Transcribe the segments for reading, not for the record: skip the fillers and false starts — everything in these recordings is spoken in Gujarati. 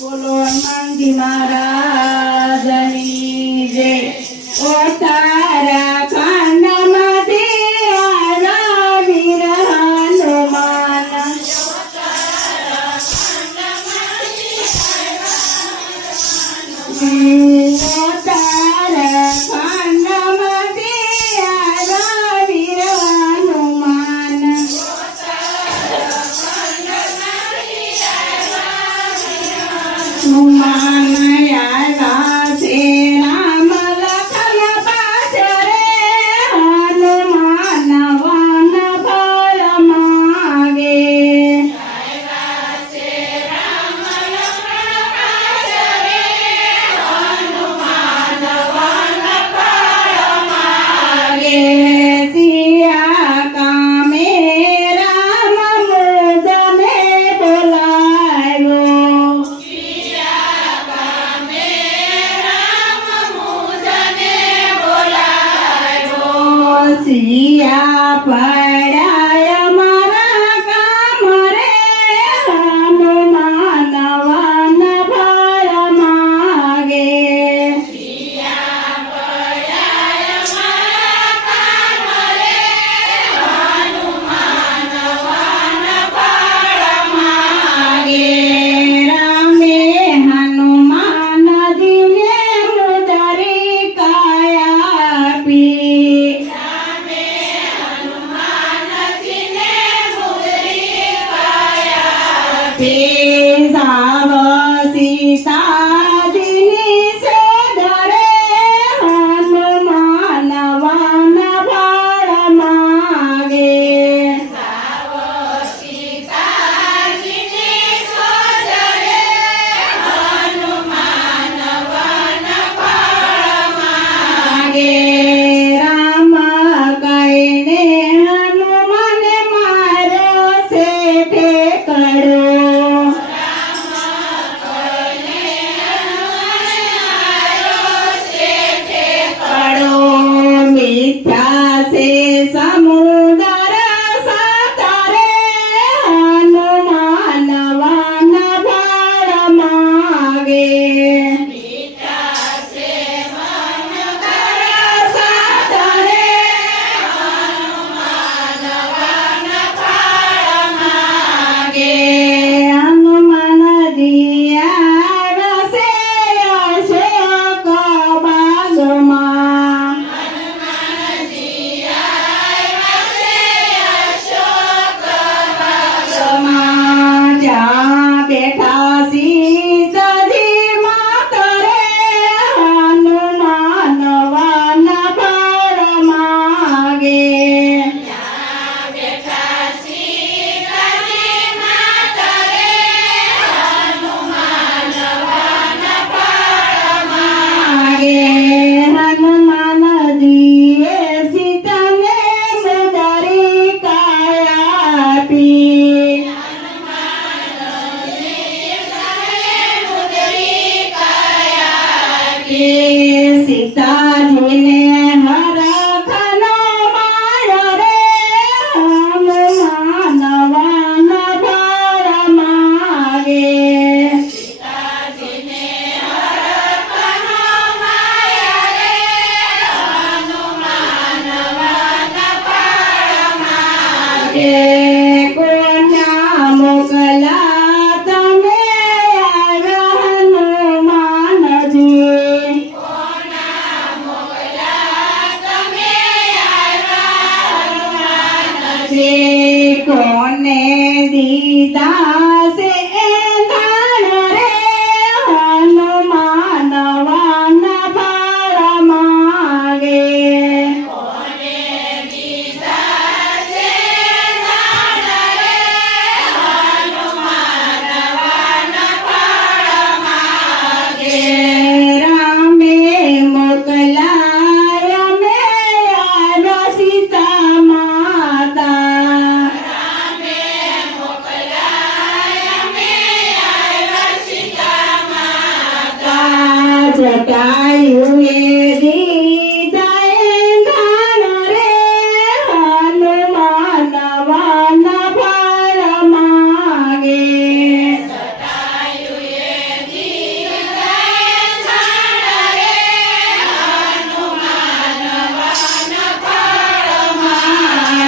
બોલો હનુમાનજી મહારાજની જય. ઓ તારા ખાંડમાંથી આવ્યા વીર હનુમાન. ઓ તારા ખાંડમાંથી આવ્યા વીર હનુમાન. હનુમાન આવ્યા છે રામ લખન પાછરે. હનુમાન વન ફળ માગે. સિયા કામે રામ મુદને બોલાવ્યો. સિયા પડ્યા મારા કામ રે. હનુમાન વન ફળ માગે. રામે હનુમાનજીને મુદરી કાયા આપી. સાવ સીતાજીની શોધરે. હનુમાન વન ફળ માગે. રામ કહીને હનુમાન મારો શેઠે કડો. મિથ્યા છે સમુદર સાતરે. હનુમાન વન ફળ માગે. હનુમાનજી આવ્યા છે અશોક બાગમાં. જ્યાં બેઠા સીતાજી માતરે. હનુમાન વન ફળ માગે. હનુમાનજીએ સીતાને મુદરી કાયા આપી. સીતાજીને હરખનો માળો રે. હનુમાન વન ફળ માગે. કોના મોકલા તમે આવ્યા હનુમાનજી. કોને દીધા છે એંધાણ રે. હનુમાન વન ફળ માગે. રામે મોકલા રમે આવ્યા સીતા માતા.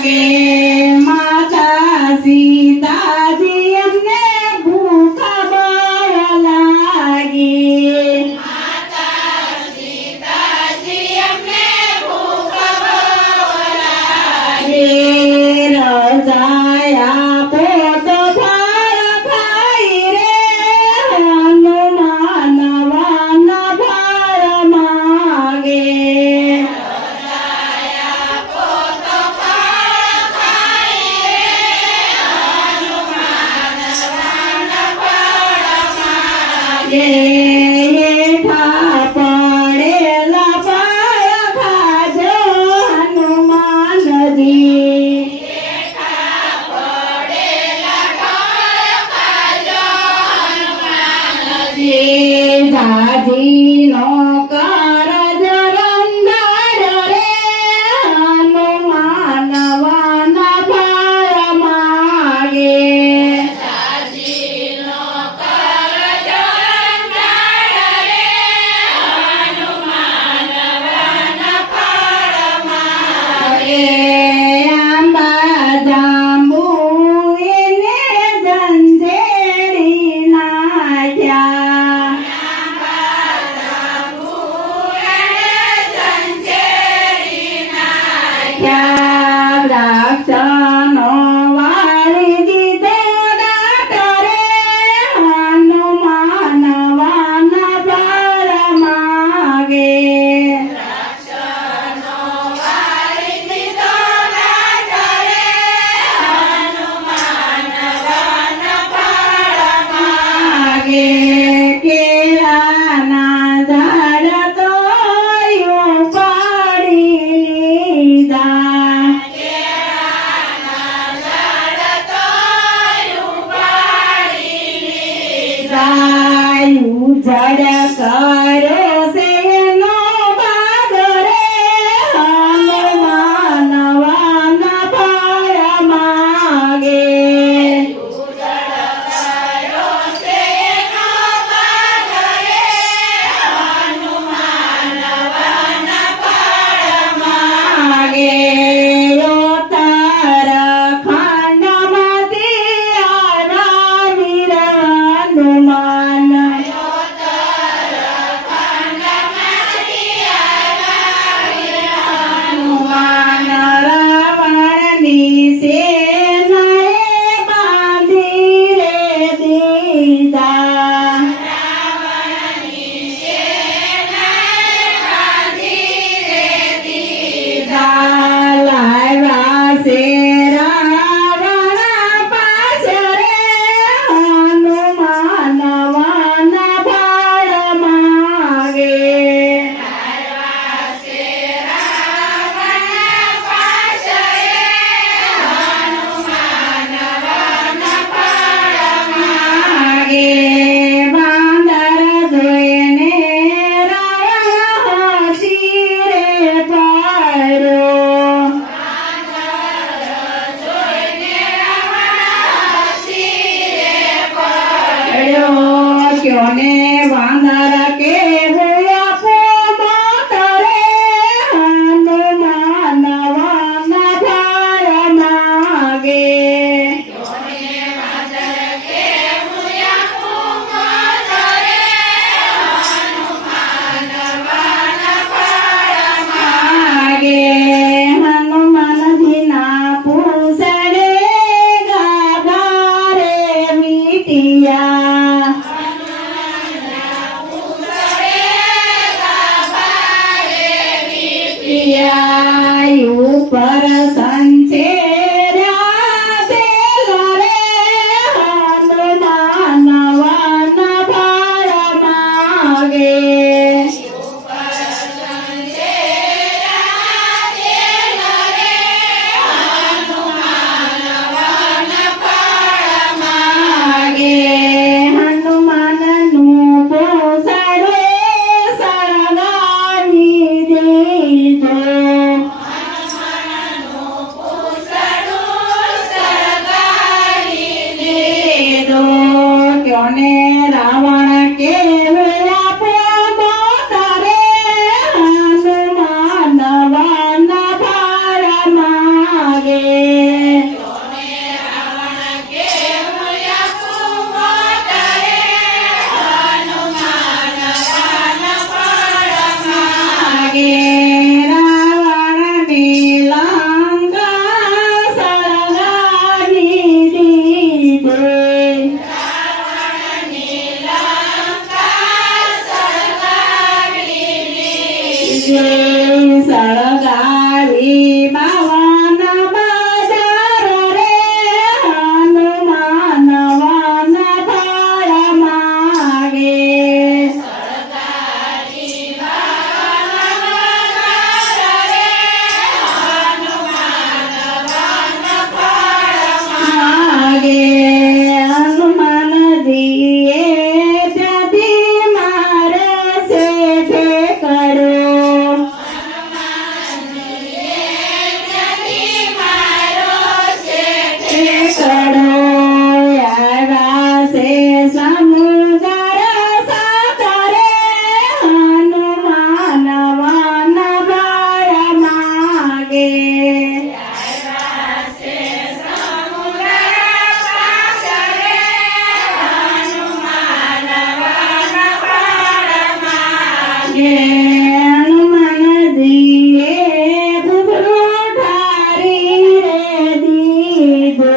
માગે માતા સીતાજી અમને ભૂખા બળ લાગી રજાયા પોત ફળ ખાઈ રે હનુમાન વન ફળ માગે હેઠા પડેલા ફળ ખાજો હનુમાનજી જાજીનો કરજ રંધાડ રે હનુમાન વન ફળ માગે આંબા જાંબુ એને ઝંઝેરી નાખ્યા દ્રાક્ષનો વાળી દીધો દાટ રે હનુમાન વન ફળ માગે કેળાના ઝાડ તો ઉપાડી લીધા ગાયું ઝાડ કર્યો છે એનો ભાગ રે હનુમાન વન ફળ માગે ક્યોને વાંદર કે ભૂયા પોમત રે હનુમાન વન ફળ માગે હનુમાનજીના પૂછડે ગાભા રે મીટિયા ઉપર સંચેર્યા તેલા રે હનુમાન વન ફળ માગે હનુમાનનું પોસડે સળગાવી દીધો બાવન બજાર રે હનુમાન વન ફળ માગે માગે હનુમાનજીએ ત્યાંથી મારે શેઠે કરો કરો આવ્યા છે સમુદ્ર સાગરે હનુમાન વન ફળ માગે હનુમાનજીએ ઘૂઘરું ઠારી રે દીધો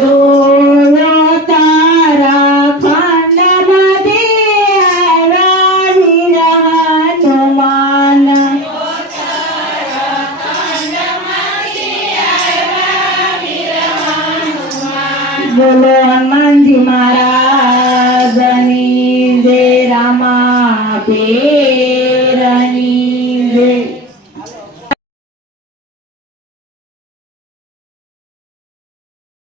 ધોળો તારા ખંડમાંથી આવ્યા વીર હનુમાન બોલો